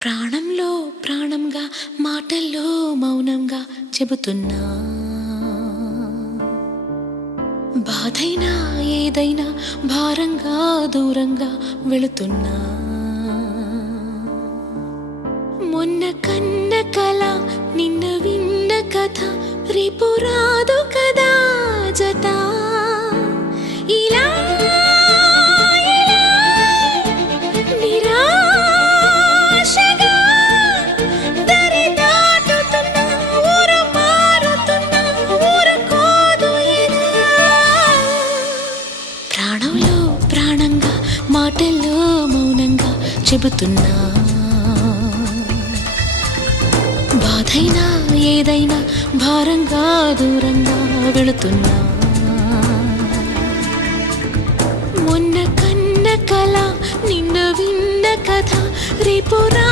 ప్రాణంలో ప్రాణంగా మాటల్లో మౌనంగా చెబుతున్నా, బాధైనా ఏదైనా భారంగా దూరంగా వెళుతున్నా. మొన్న కన్న కల నిన్న విన్న కథ రేపు రాదు కదా జత. ఇలా నిరాశగా దరి దాటుతున్నా, ఊరు మారుతున్నా, ఊరుకోదు ఇలా. ప్రాణంలో ప్రాణంగా మాటల్లో మౌనంగా చెబుతున్నా, బాధైనా ఏదైనా భారంగా దూరంగా వెళుతున్నా. మొన్న కన్న కల నిన్న విన్న కథ రేపు రా